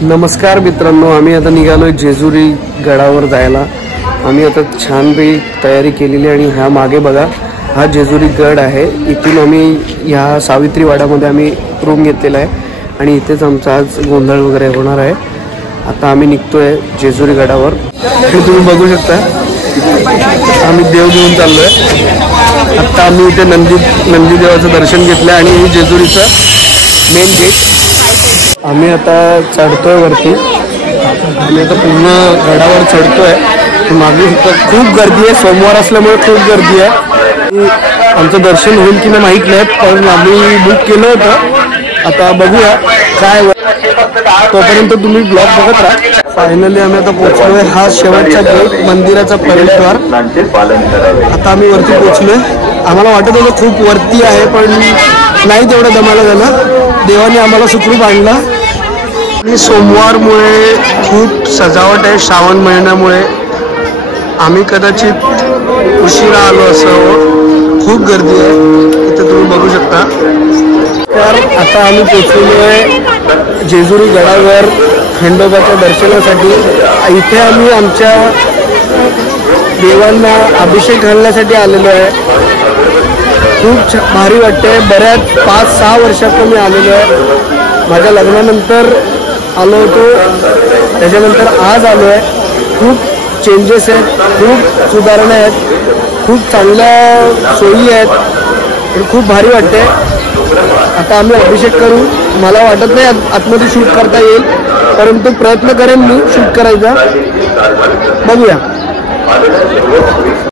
नमस्कार मित्रांनो, आम्ही आता निघालोय जेजुरी गडावर जायला। आम्ही आता छानपैकी तयारी केलेली आणि ह्या मागे बघा, हा जेजुरी गड आहे। इथून आम्ही ह्या सावित्री वाड्यामध्ये आम्ही रूम घेतलेला आहे आणि इथेच आमचा आज गोंधळ वगैरे होणार आहे। आता आम्ही निघतोय जेजुरी गडावर। हे तुम्ही बघू शकता, आम्ही देव घेऊन चाललोय। आता आम्ही इथे नंदी देवाचं दर्शन घेतलं आणि ही जेजुरीचं मेन गेट। आम्ही आता चढतोय वरती। आम्ही आता पूर्ण गडावर चढतोय। मागे खूप गर्दी आहे, सोमवार असल्यामुळे खूप गर्दी आहे। आमचं दर्शन होईल की नाही माहीत नाही, पण आम्ही बुक केलं होतं। आता बघूया काय, तोपर्यंत तुम्ही ब्लॉग बघत राहा। फायनली आम्ही आता पोहोचलोय, हा शेवटचा गेट मंदिराचा प्रवेशद्वार। आता आम्ही वरती पोहोचलोय। आम्हाला वाटत होतं खूप वरती आहे, पण नाही तेवढं दमाला झालं। देवाने आम्हाला सुखरूप आणला। आणि सोमवारमुळे खूप सजावट आहे, श्रावण महिन्यामुळे आम्ही कदाचित उशिरा आलो असावं। खूप गर्दी आहे, इथे तुम्ही बघू शकता। तर आता आम्ही पोहोचलेलो आहे जेजुरी गडावर खंडोबाच्या दर्शनासाठी। इथे आम्ही आमच्या देवांना अभिषेक घालण्यासाठी आलेलो आहे। खूप भारी वाटते। बऱ्याच 5-6 वर्षात मी आलेलो आहे। माझ्या लग्नानंतर आलो होतो, त्याच्यानंतर आज आलो आहे। खूप चेंजेस आहेत, खूप सुधारणा आहेत, खूप चांगल्या सोयी आहेत, खूप भारी वाटते। आता आम्ही अभिषेक करू। मला वाटत नाही आतमध्ये शूट करता येईल, परंतु प्रयत्न करेन मी शूट करायचा। बघूया।